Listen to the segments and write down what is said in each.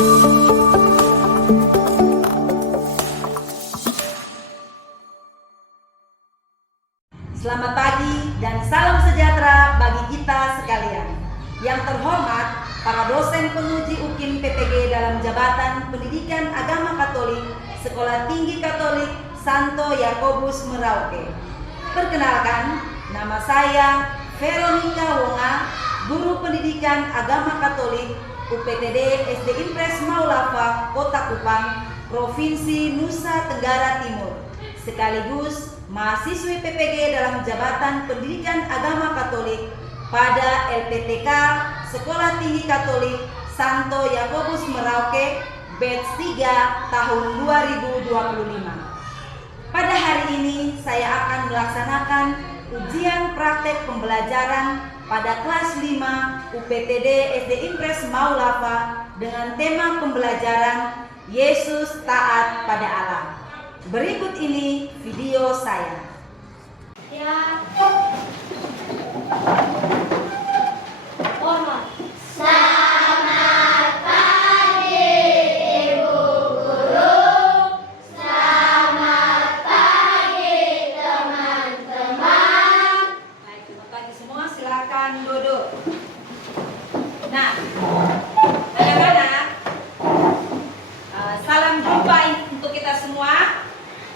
Selamat pagi dan salam sejahtera bagi kita sekalian. Yang terhormat, para dosen penguji UKIM PPG dalam jabatan Pendidikan Agama Katolik Sekolah Tinggi Katolik Santo Yakobus Merauke. Perkenalkan, nama saya Veronica Wonga, Guru Pendidikan Agama Katolik UPTD SD Impres Maulava, Kota Kupang, Provinsi Nusa Tenggara Timur, sekaligus mahasiswi PPG dalam jabatan Pendidikan Agama Katolik pada LPTK Sekolah Tinggi Katolik Santo Yakobus Merauke batch 3 tahun 2025. Pada hari ini saya akan melaksanakan ujian praktek pembelajaran pada kelas 5 UPTD SD Impres Maulava dengan tema pembelajaran Yesus taat pada Allah. Berikut ini video saya. Ya. Hormat. Selamat pagi Ibu Guru. Selamat pagi teman-teman. Baik, selamat pagi semua. Silakan duduk. Nah, anak-anak, salam jumpa untuk kita semua.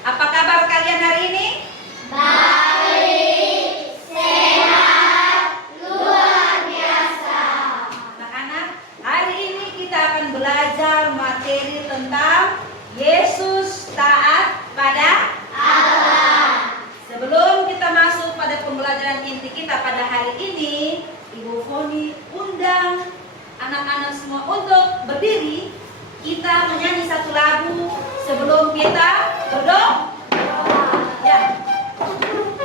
Apa kabar kalian hari ini? Baik, sehat, luar biasa. Anak-anak, hari ini kita akan belajar materi tentang Yesus taat pada Allah. Sebelum kita masuk pada pembelajaran inti kita pada hari ini, Ibu Foni undang anak-anak semua untuk berdiri. Kita menyanyi satu lagu sebelum kita berdoa. Ya.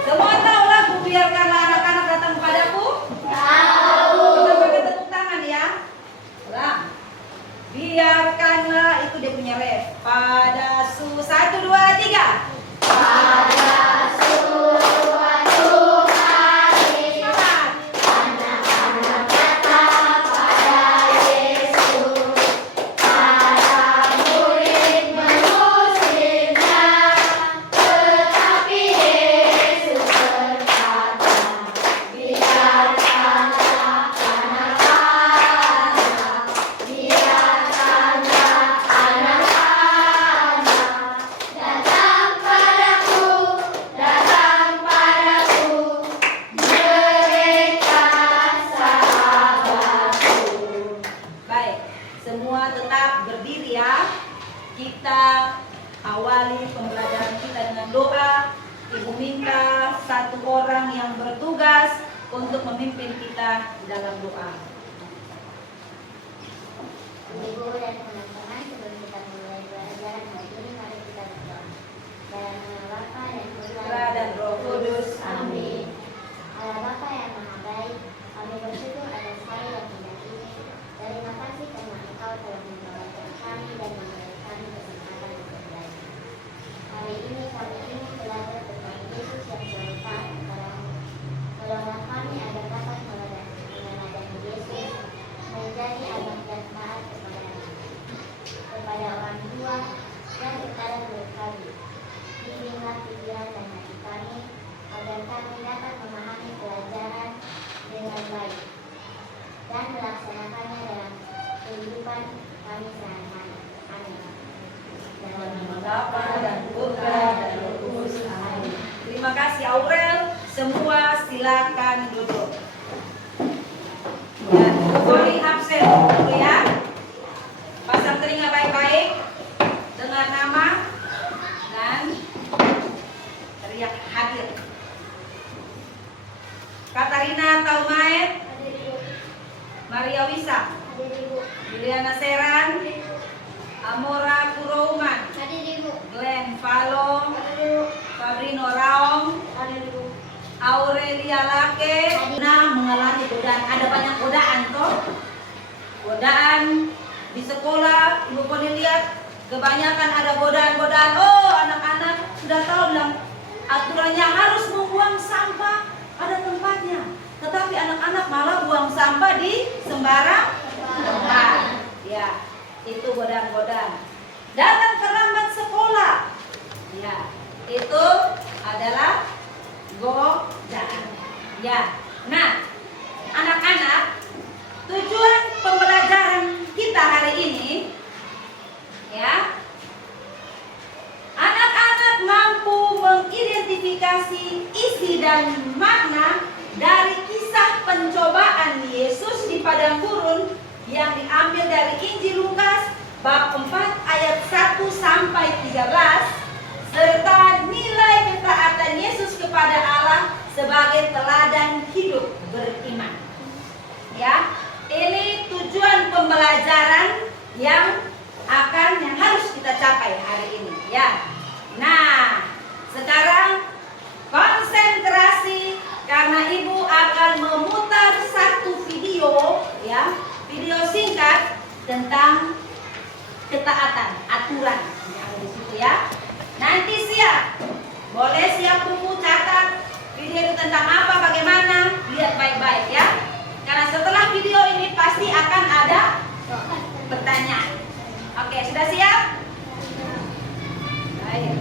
Semua tahu lagu Biarkanlah Anak-anak Datang Padaku? Tahu. Kita pakai tepuk tangan ya. Ulang. Biarkanlah, itu dia punya ref. Pada 1, 2, 3. Pada suatu hari anak-anak datang pada Yesus. Para murid mengusirnya, tetapi Yesus berkata, biarkanlah anak-anak, biarkanlah anak-anak datang padaku, mereka sahabatku. Baik, semua tetap berdiri ya. Kita awali pembelajaran kita dengan doa. Ibu minta satu orang yang bertugas untuk memimpin kita dalam doa. Ibu dan teman-teman, sebelum kita mulai pelajaran hari ini, mari kita berdoa. Dalam nama Bapa dan Putra dan Roh Kudus. Amin. Allah Bapa yang Maha Baik, kami bersyukur atas hari yang indah ini. Terima kasih karena Engkau telah membawakan kami dan memberi kami kesempatan untuk belajar. Hari ini kami ingin belajar tentang Yesus yang selalu taat kepadamu. Tolonglah kami agar dapat meneladani Yesus, menjadi anak dan taat kepada orang tua dan kepada murid kami. Bimbinglah pikiran dan hati kami agar kami dapat memahami pelajaran dengan baik dan melaksanakannya dalam kehidupan kami sehari-hari. Amin. Dalam nama Bapa dan Putra dan Roh Kudus. Amin. Terima kasih Aurel. Semua silakan duduk. Ya, boleh absen dulu ya. Pasang telinga baik-baik. Dengar nama dan teriak hadir. Katarina Taumaet, Hadir Ibu. Maria Wisa, Hadir Ibu. Juliana Seran, Amora Kurouman, Hadir Ibu. Glenn Falo, Hadir Ibu. Fabrino Raong, Hadir Ibu. Aurelia Lake. Nah, mengalami godaan. Ada banyak godaan toh. Godaan di sekolah, Ibu boleh lihat kebanyakan ada godaan-godaan. Oh, anak-anak sudah tahu bilang aturannya harus membuang sampah pada tempatnya. Tetapi anak-anak malah buang sampah di sembarang tempat. Ya. itu godang-godang. Datang terlambat sekolah, ya, itu adalah godaan. Ya, nah, anak-anak, tujuan pembelajaran kita hari ini, ya, anak-anak mampu mengidentifikasi isi dan makna dari kisah pencobaan Yesus di padang gurun yang diambil dari Injil Lukas bab 4 ayat 1 sampai 13, serta nilai ketaatan Yesus kepada Allah sebagai teladan hidup beriman. Ya, ini tujuan pembelajaran yang harus kita capai hari ini, ya. Nah, sekarang konsentrasi karena Ibu akan memutar satu video, ya, video singkat tentang ketaatan, aturan yang ada di situ, ya. Nanti siap, boleh siap buku, catat video itu tentang apa, bagaimana, lihat baik-baik, ya. Karena setelah video ini pasti akan ada pertanyaan. Oke, sudah siap? Baik.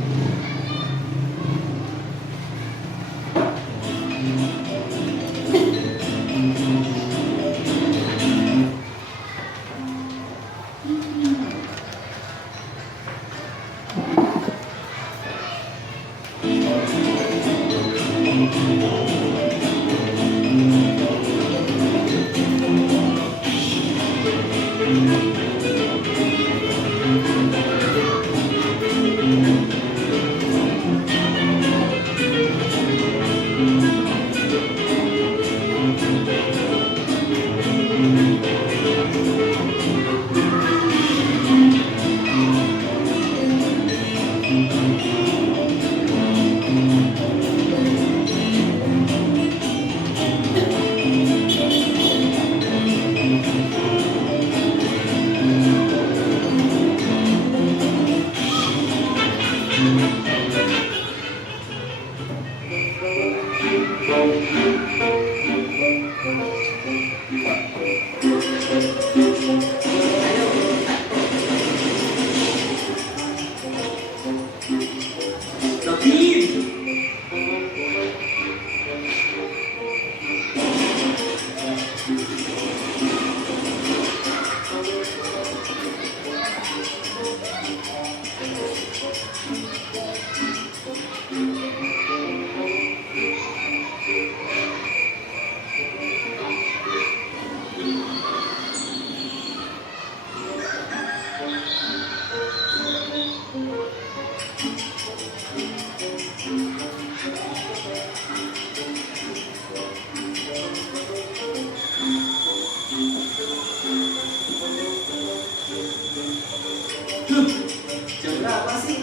Jam berapa sih?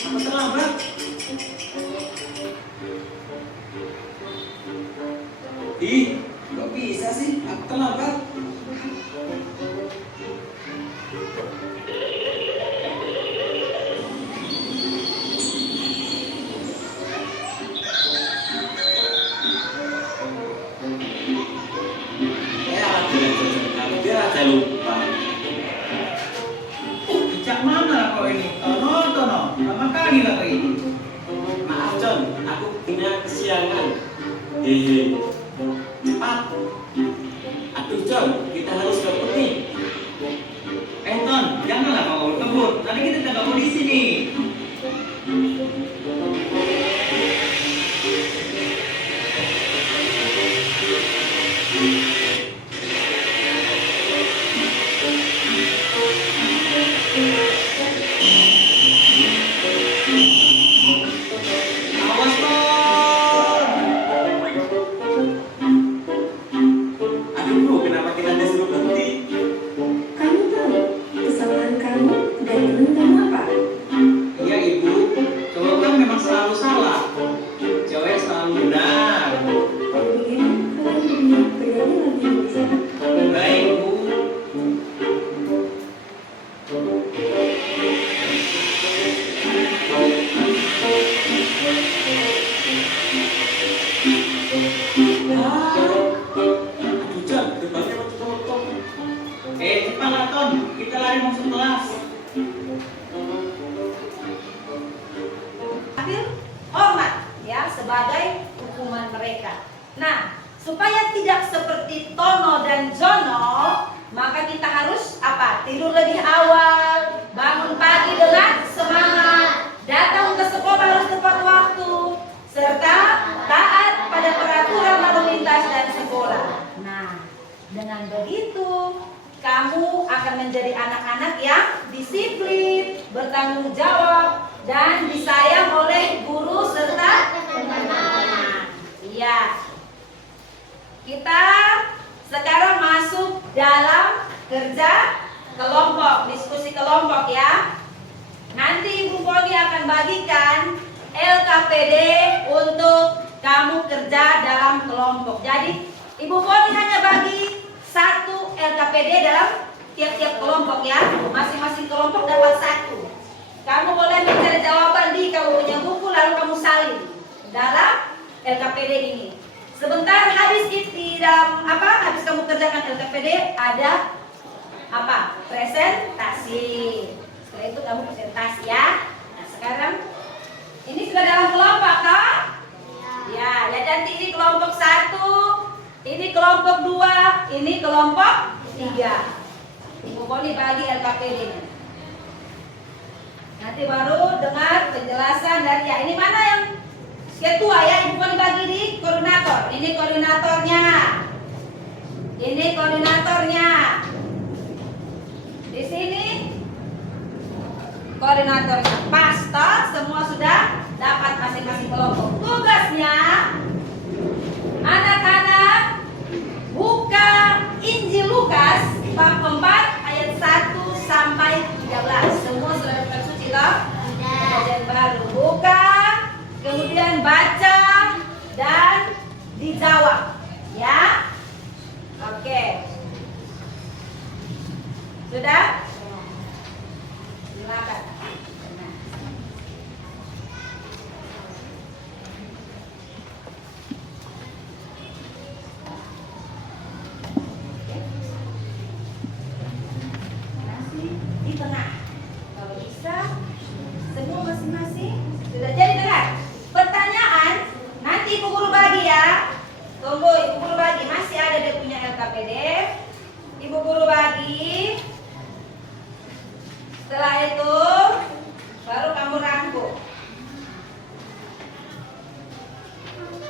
Apa terlambat? Ih, kok bisa sih? Aku terlambat. Hampir aja lupa. Cak mana kau ini? Tono, lama kali lah kau ini. Maaf John, aku punya kesiangan. Hehe. Cepat. Aduh John, kita harus kebut nih. Ton, janganlah kau kebut. Nanti kita tidak mau di sini. Awas Ton. Aduh bro, kenapa kita disuruh berhenti? Kamu tahu kesalahan kamu dan teman kamu apa? Iya ibu, cowok kan memang selalu salah. Cewek selalu benar. Lalu bagaimana kalian berdua berani lah, Ton. Kita lari masuk kelas. Ambil hormat ya sebagai hukuman mereka. Nah, supaya tidak seperti Tono dan Jono, maka kita harus apa? Tidur lebih awal, bangun pagi dengan semangat, datang ke sekolah harus tepat waktu, serta taat pada peraturan lalu lintas dan sekolah. Nah, dengan begitu kamu akan menjadi anak-anak yang disiplin, bertanggung jawab, dan disayang oleh guru serta teman-teman. Iya. Kita sekarang masuk dalam kerja kelompok, diskusi kelompok ya. Nanti Ibu Poni akan bagikan LKPD untuk kamu kerja dalam kelompok. Jadi Ibu Poni hanya bagi satu LKPD dalam tiap-tiap kelompok ya. Masing-masing kelompok dapat satu. Kamu boleh mencari jawaban di kamu punya buku lalu kamu salin dalam LKPD ini. Sebentar habis habis kamu kerjakan LKPD ada apa? Presentasi. Setelah itu kamu presentasi ya. Nah, sekarang ini sudah dalam kelompok toh? Ya, nanti ini kelompok 1, ini kelompok 2, ini kelompok 3. Ibu Poni bagi LKPD-nya. Nanti baru dengar penjelasan dari ya. Ini mana yang ketua ya? Ibu Poni bagi di koordinator. Ini koordinatornya. Ini koordinatornya. Di sini koordinatornya. Pas toh? Semua sudah dapat masing-masing kelompok. Tugasnya anak-anak buka Injil Lukas bab 4 ayat 1 sampai 13. Semua sudah dapat suci toh? Bacaan baru. Buka, kemudian baca dan dijawab. Ya? Oke. Sudah? Silakan. Di tengah. Kalau bisa semua masing-masing sudah jadi dengar. Pertanyaan nanti Ibu Guru bagi ya. Tunggu Ibu Guru bagi, masih ada dia punya LKPD. Ibu Guru bagi. Setelah itu baru kamu rangkum.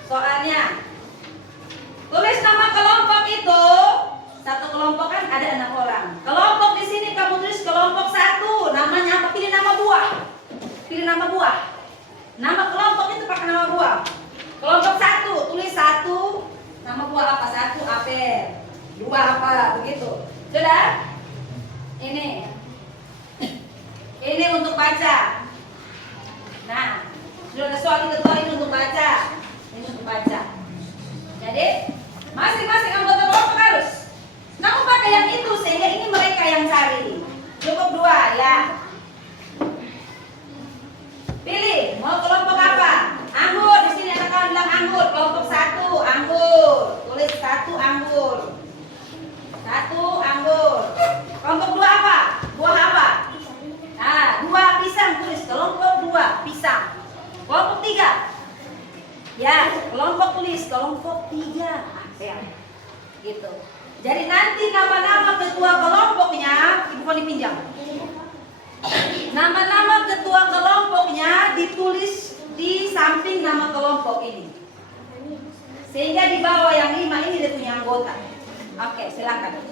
Soalnya tulis nama kelompok itu. Satu kelompok kan ada 6 orang. Kelompok di sini kamu tulis kelompok 1. Namanya apa? Pilih nama buah. Pilih nama buah. Nama kelompok itu pakai nama buah. Kelompok 1 tulis 1. Nama buah apa? 1 apel. 2 apa? Begitu. Sudah? Ini untuk baca. Nah, sudah ada soal ketua ini untuk baca. Ini untuk baca. Jadi masing-masing anggota kelompok harus kamu pakai yang itu sehingga ini mereka yang cari. Cukup 2 ya. Pilih mau kelompok apa? Anggur. Di sini ada kawan bilang anggur. Kelompok 1 anggur. Tulis 1 anggur. 1 anggur. Kelompok 2 apa? Buah apa? Nah, 2 pisang. Tulis kelompok 2 pisang. Kelompok 3. Ya, kelompok tulis kelompok 3 apel. Gitu. Jadi nanti nama-nama ketua kelompoknya Ibu Poni pinjam. Nama-nama ketua kelompoknya ditulis di samping nama kelompok ini. Sehingga di bawah yang 5 ini dia punya anggota. Oke, silakan.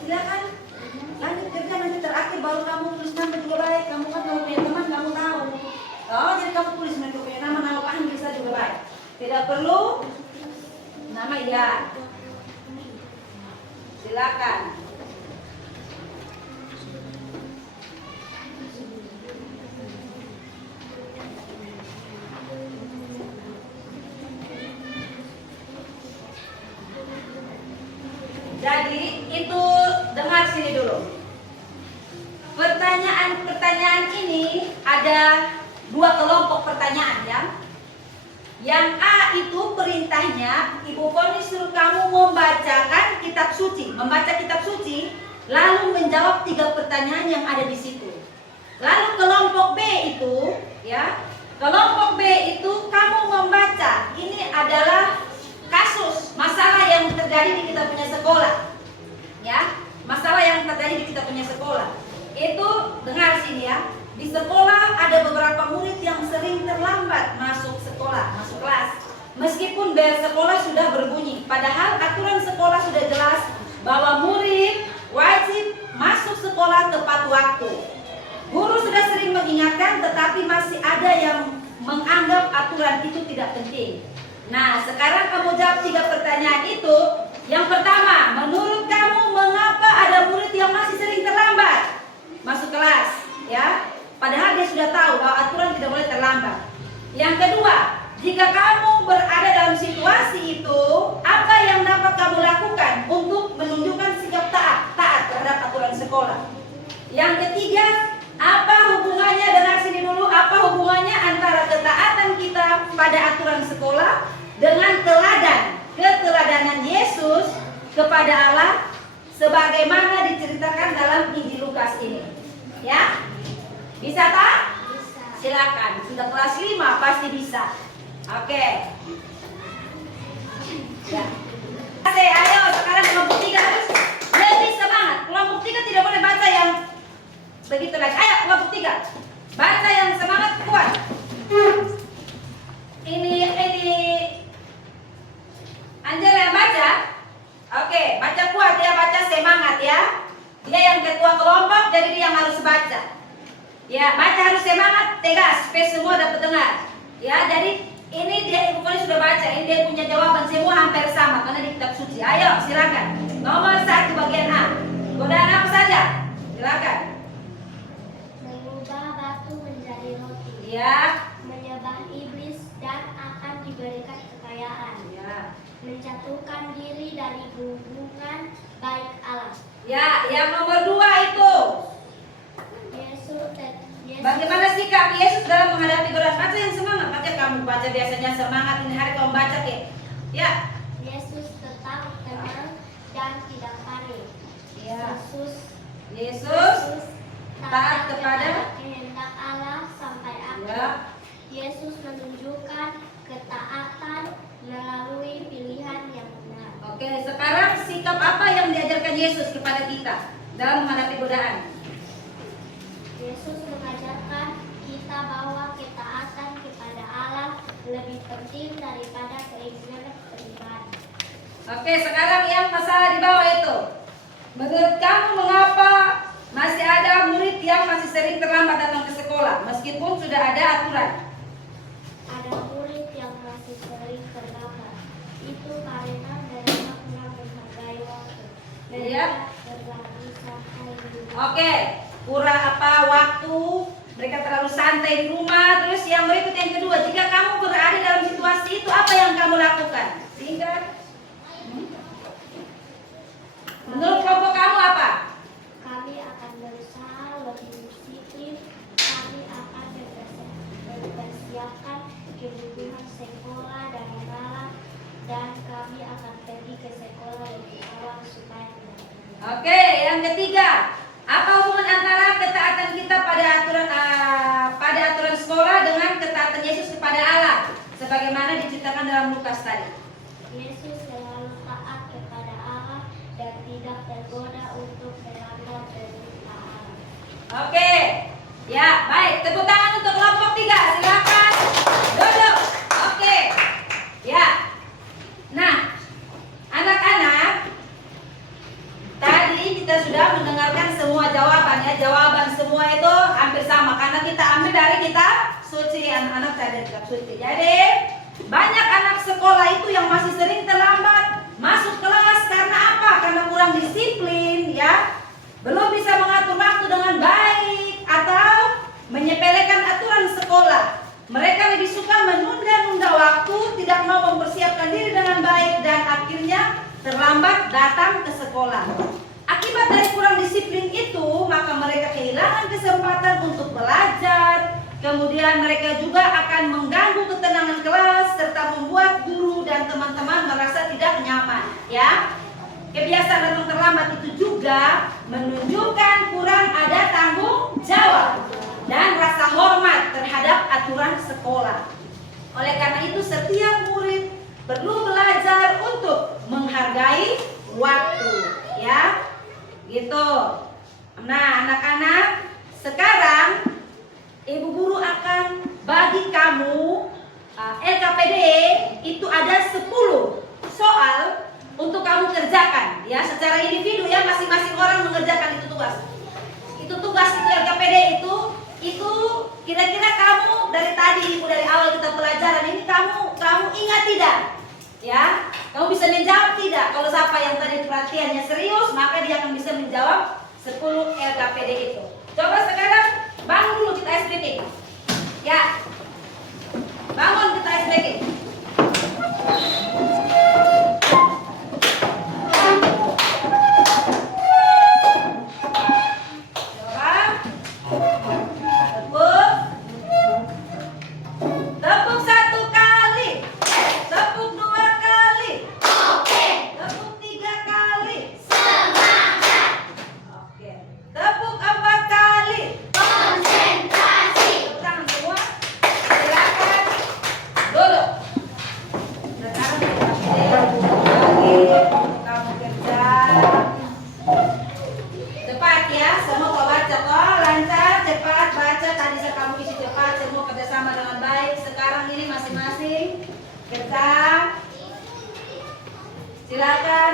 Silakan lanjut kerja, nanti terakhir baru kamu tulis nama juga baik. Kamu kan kalau punya teman kamu tahu. Oh, jadi kamu tulis mereka punya nama panggil bisa juga baik. Tidak perlu nama ya. Silakan. ini dulu. Pertanyaan ini ada 2 kelompok pertanyaan ya. Yang A itu perintahnya, Ibu Poni suruh kamu membacakan kitab suci, membaca kitab suci, lalu menjawab 3 pertanyaan yang ada di situ. Lalu kelompok B itu, ya, kelompok B itu kamu membaca. Ini adalah kasus masalah yang terjadi di kita punya sekolah, ya, masalah yang terjadi di kita punya sekolah. Itu dengar sini ya. Di sekolah ada beberapa murid yang sering terlambat masuk sekolah, masuk kelas. Meskipun bel sekolah sudah berbunyi, padahal aturan sekolah sudah jelas bahwa murid wajib masuk sekolah tepat waktu. Guru sudah sering mengingatkan, tetapi masih ada yang menganggap aturan itu tidak penting. Nah, sekarang kamu jawab 3 pertanyaan itu. Yang pertama, menurut kamu mengapa ada murid yang masih sering terlambat masuk kelas? Ya, padahal dia sudah tahu bahwa aturan tidak boleh terlambat. Yang kedua, jika kamu berada dalam situasi itu, apa yang dapat kamu lakukan untuk menunjukkan sikap taat terhadap aturan sekolah? Yang ketiga, apa hubungannya, dengar sini dulu, apa hubungannya antara ketaatan kita pada aturan sekolah dengan keteladanan Yesus kepada Allah sebagaimana diceritakan dalam Injil Lukas ini? Ya? Bisa tak? Bisa. Silakan. Sudah kelas 5 pasti bisa. Oke. Ya. Oke, ayo sekarang kelompok 3 harus lebih semangat. Kelompok 3 tidak boleh baca yang begitu lagi. Ayo kelompok 3. Baca yang semangat kuat. Ini Angela yang baca. Oke, baca kuat ya, baca semangat ya. Dia yang ketua kelompok, jadi dia yang harus baca. Ya, baca harus semangat, tegas, supaya semua dapat dengar. Ya, jadi ini dia, Ibu Poni sudah baca, ini dia punya jawaban semua hampir sama karena di kitab suci. Ayo, silakan. Nomor 1 bagian A. Godaan apa saja? Silakan. Mengubah batu menjadi roti. Ya. Menyembah iblis dan akan diberikan kekayaan. Ya. Menjatuhkan diri dari hubungan baik Allah. Ya, yang nomor 2 itu. Yesus Bagaimana sikap Yesus dalam menghadapi godaan? Baca yang semangat. Baca kamu baca biasanya semangat, ini hari kamu baca ke. Ya. Yesus tetap tenang dan tidak panik. Ya. Yesus taat kepada kehendak Allah sampai akhir. Ya. Yesus menunjukkan ketaatan melalui pilihan yang benar. Oke, sekarang sikap apa yang diajarkan Yesus kepada kita dalam menghadapi godaan? Yesus mengajarkan kita bahwa ketaatan kepada Allah lebih penting daripada keinginan pribadi. Oke, sekarang yang masalah di bawah itu. Menurut kamu mengapa masih ada murid yang masih sering terlambat datang ke sekolah meskipun sudah ada aturan? Ada murid yang masih sering terlambat. Itu karena mereka kurang menghargai waktu. Ya. Terlalu santai di rumah. Oke, kurang waktu, mereka terlalu santai di rumah. Terus yang berikut yang kedua, jika kamu berada dalam situasi itu, apa yang kamu lakukan? Singkat. Menurut kelompok kamu apa? Kami akan berusaha lebih disiplin. Kami akan mempersiapkan kebutuhan sekolah dari malam, dan kami akan pergi ke sekolah lebih awal supaya tidak terlambat. Oke, yang ketiga, apa hubungan antara ketaatan kita pada aturan sekolah dengan ketaatan Yesus kepada Allah, sebagaimana diceritakan dalam Lukas tadi? Yesus selalu taat kepada Allah dan tidak tergoda untuk melanggar perintah Allah. Oke, ya baik. Tepuk tangan untuk kelompok 3. Silakan duduk. Oke, ya. Nah, anak-anak, tadi kita sudah mendengarkan semua jawaban ya. Jawaban semua itu hampir sama karena kita ambil dari kitab suci. Anak-anak dari kitab suci. Jadi banyak anak sekolah itu yang masih sering terlambat masuk kelas karena apa? Karena kurang disiplin ya. Belum bisa mengatur waktu dengan baik atau menyepelekan aturan sekolah. Mereka lebih suka menunda-nunda waktu, tidak mau mempersiapkan diri dengan baik dan akhirnya terlambat datang ke sekolah. Akibat dari kurang disiplin sering itu, maka mereka kehilangan kesempatan untuk belajar. Kemudian mereka juga akan mengganggu ketenangan kelas serta membuat guru dan teman-teman merasa tidak nyaman, ya. Kebiasaan datang terlambat itu juga menunjukkan kurang ada tanggung jawab dan rasa hormat terhadap aturan sekolah. Oleh karena itu setiap murid perlu belajar untuk menghargai waktu, ya. Gitu. Nah, anak-anak, sekarang Ibu Guru akan bagi kamu LKPD itu ada 10 soal untuk kamu kerjakan, ya, secara individu, ya, masing-masing orang mengerjakan itu tugas. Itu tugas itu LKPD itu kira-kira kamu dari tadi, Ibu, dari awal kita pelajaran ini kamu ingat tidak? Ya, kamu bisa menjawab tidak? Kalau siapa yang tadi perhatiannya serius, maka dia akan bisa menjawab 10 LKPD itu. Coba sekarang bangun dulu kita SBK. Ya. Bangun kita SBK. Tepuk 1 kali. Tepuk 2 kali. Tepuk 3 kali. Oke. Tepuk 4 kali. Tepuk tangan semua. Silakan duduk. Sekarang kamu kerja. Cepat, ya, semua kau baca toh, lancar, cepat baca. Tadi saya kamu isi cepat, semua kerjasama dengan baik. Sekarang ini masing-masing kerja. Silakan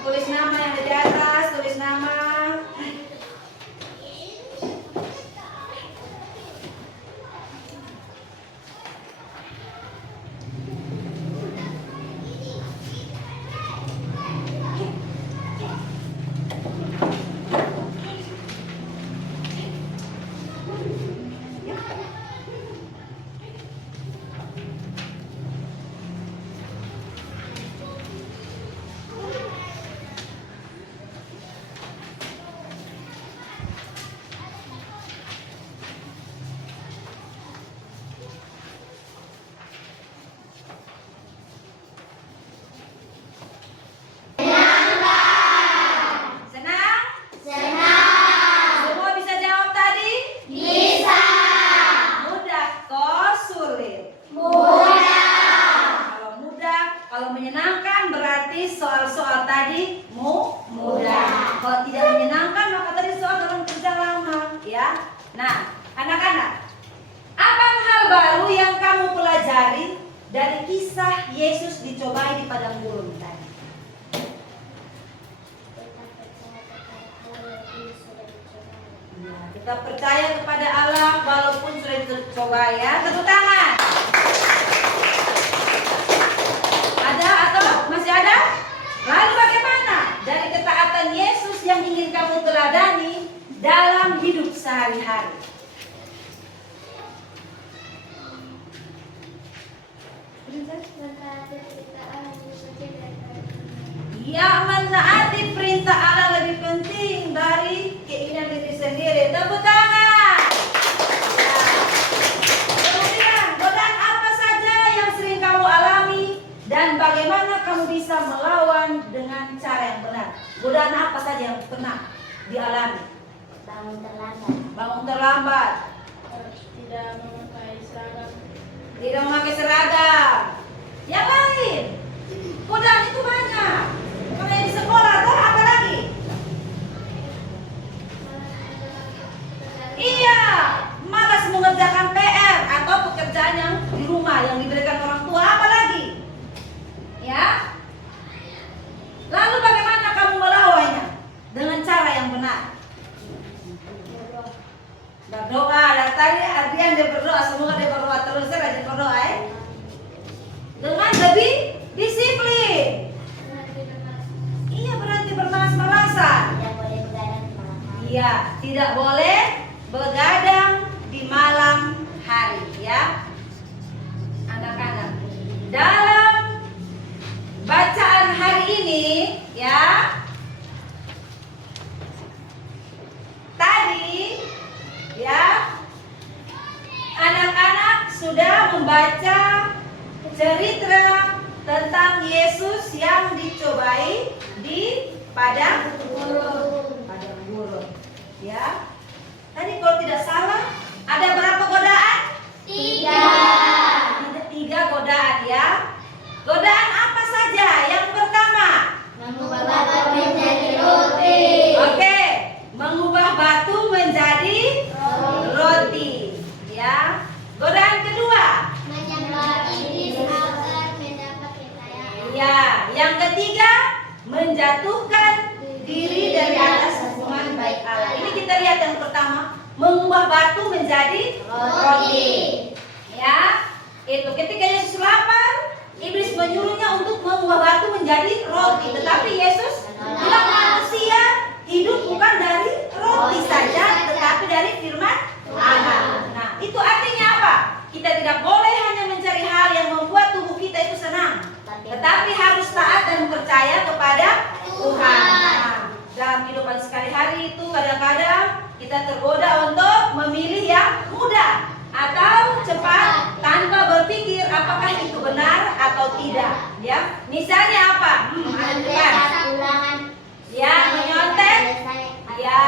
tulis nama yang ada di atas, tulis nama. Soal-soal tadi mudah. Kalau tidak menyenangkan maka tadi soal dalam kerja lama, ya. Nah, anak-anak, apa hal baru yang kamu pelajari dari kisah Yesus dicobai di padang gurun tadi? Nah, kita percaya kepada Allah walaupun sudah dicoba, ya. Tepuk tangan. Ada atau masih ada? Lalu bagaimana dari ketaatan Yesus yang ingin kamu teladani dalam hidup sehari-hari? Ya, menaati perintah Allah lebih penting dari keinginan diri sendiri. Tepuk tangan. Kemudian, godaan apa saja yang sering kamu alami dan bagaimana kamu bisa melawan dengan cara yang benar? Godaan apa saja yang pernah dialami? Bangun terlambat. Bangun terlambat. Tidak memakai seragam. Tidak memakai seragam. Yang lain, godaan itu banyak. Kalau yang di sekolah atau apa lagi? Iya, malas mengerjakan PR atau pekerjaan yang di rumah yang diberikan orang tua, apa lagi? Ya. Lalu bagaimana kamu melawannya? Dengan cara yang benar. Berdoa. Dan tadi Adrian dia berdoa, semoga dia berdoa terus, saya rajin berdoa, ya. Dengan lebih disiplin. Iya, berhenti bermalas-malasan. Tidak boleh begadang di malam hari. Iya, tidak boleh begadang di malam hari, ya. Anak-anak, dalam bacaan hari ini, ya, membaca cerita tentang Yesus yang dicobai di padang gurun. Ya. Tadi kalau tidak salah ada berapa godaan? 3 godaan ya. Godaan apa saja? Yang pertama, Mengubah batu menjadi roti. oke, mengubah batu menjadi roti. Ya. Godaan kedua, Menyembah iblis agar mendapat kekayaan. ya. Yang ketiga, menjatuhkan diri dari atas hukuman baik Allah. Ini kita lihat yang pertama, mengubah batu menjadi roti. Ya, itu ketika Yesus lapar, iblis menyuruhnya untuk mengubah batu menjadi roti. Tetapi Yesus bilang manusia hidup bukan dari roti saja, tetapi dari firman Allah. Nah, itu artinya apa? Kita tidak boleh hanya mencari hal yang membuat tubuh kita itu senang, tetapi harus taat dan percaya kepada Tuhan. Nah, dalam kehidupan sehari-hari itu kadang-kadang kita tergoda untuk memilih yang mudah atau cepat tanpa berpikir apakah itu benar atau tidak. Ya, misalnya apa? Ada depan. Ulangan. Ya, menyontek. Ya,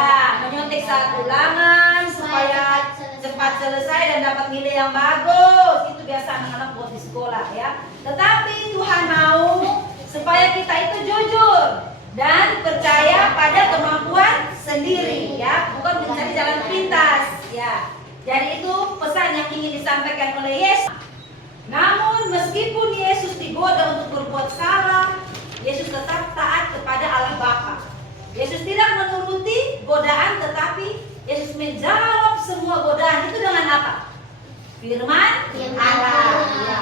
menyontek saat ulangan supaya cepat selesai dan dapat nilai yang bagus. Itu biasa anak-anak buat di sekolah ya. Tetapi Tuhan mau supaya kita itu jujur dan percaya pada kemampuan sendiri ya, bukan mencari jalan pintas ya. Jadi itu pesan yang ingin disampaikan oleh Yesus. Namun meskipun Yesus digoda untuk berbuat salah, Yesus tetap taat kepada Allah Bapa. Yesus tidak menuruti godaan, tetapi Yesus menjawab semua godaan itu dengan apa? Firman Allah. Ya.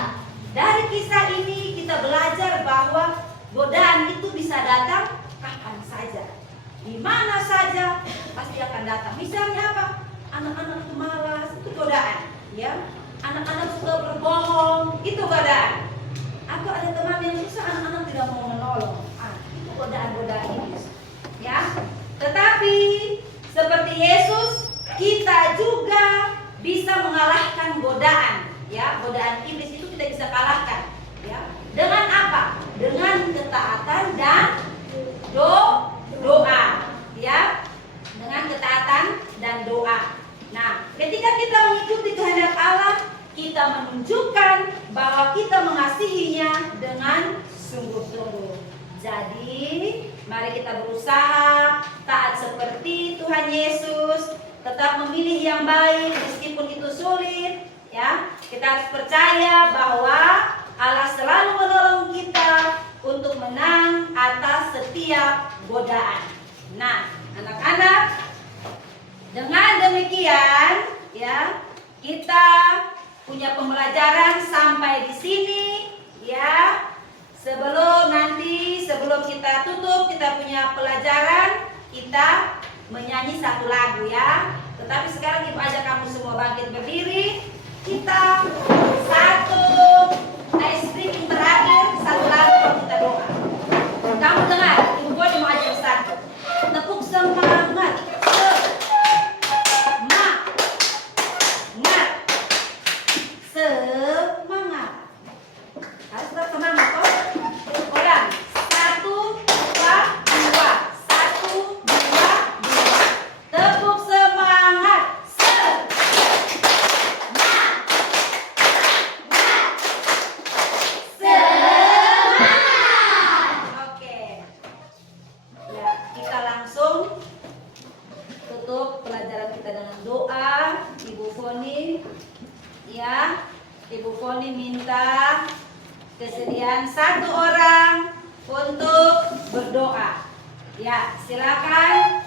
Dari kisah ini kita belajar bahwa godaan itu bisa datang kapan saja, di mana saja pasti akan datang. Misalnya apa? Anak-anak itu malas, itu godaan. Ya, anak-anak suka berbohong, itu godaan. Atau ada teman yang susah, anak-anak tidak mau menolong. Itu godaan-godaan iblis. Ya, tetapi seperti Yesus, kita juga bisa mengalahkan godaan. Ya, godaan iblis itu kita bisa kalahkan. Ya, dengan apa? Dengan ketaatan dan doa. Ya, dengan ketaatan dan doa. Nah, ketika kita mengikuti kehendak Allah, kita menunjukkan bahwa kita mengasihinya dengan sungguh-sungguh. Jadi, mari kita berusaha taat seperti Tuhan Yesus, tetap memilih yang baik meskipun itu sulit. Ya, kita harus percaya bahwa Allah selalu menolong kita untuk menang atas setiap godaan. Nah, anak-anak, dengan demikian ya, kita punya pembelajaran sampai di sini ya. Sebelum kita tutup, kita punya pelajaran, kita menyanyi satu lagu ya. Tetapi sekarang ibu ajak kamu semua bangkit berdiri. Kita satu ice cream terakhir, satu lagu baru kita doa. Kamu dengar, ibu boleh mau ajar satu. Tepuk semangat. Semangat. Harus tetap semangat toh. Ulang. 1, 2, 2. 1, 2, 2. Tepuk semangat. Oke. Ya, kita langsung tutup pelajaran kita dengan doa. Ibu Foni, ya, Ibu Foni minta kesediaan satu orang untuk berdoa. Ya, silakan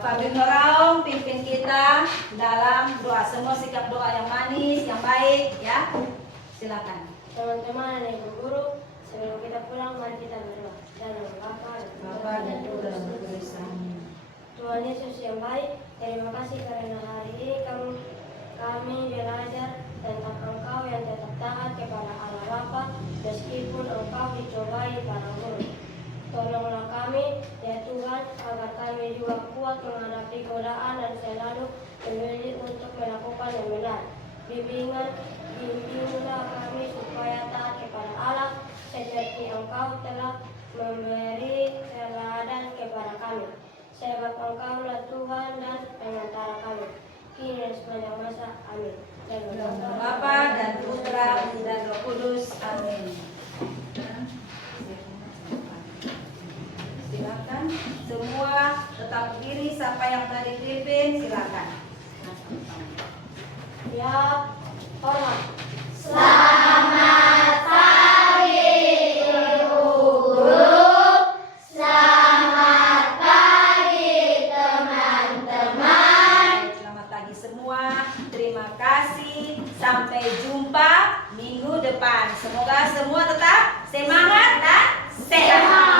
Pak Bino Raung pimpin kita dalam doa. Semua sikap doa yang manis, yang baik, ya. Silakan. Teman-teman dan ibu guru, sebelum kita pulang, mari kita berdoa. Dan Bapa dan Ibu dan Roh Kudus. Tuhan Yesus yang baik, terima kasih karena hari ini kami belajar tentang Engkau yang tetap taat kepada Allah Bapa, meskipun Engkau dicobai para guru. Tolonglah kami, ya Tuhan, agar kami juga kuat menghadapi godaan dan selalu memilih untuk melakukan yang benar. Bimbinglah kami supaya taat kepada Allah seperti Engkau telah memberi teladan kepada kami. Sebab Engkaulah Tuhan dan pengantara kami. Kini dan sepanjang masa. Amin. Bapa dan Putra dan Roh Kudus. Amin. Silakan semua tetap berdiri sampai yang tadi dipimpin. Silakan. Siap. Hormat. Selamat pagi Ibu Guru. Selamat pagi teman-teman. Selamat pagi semua. Terima kasih. Sampai jumpa minggu depan. Semoga semua tetap semangat dan sehat.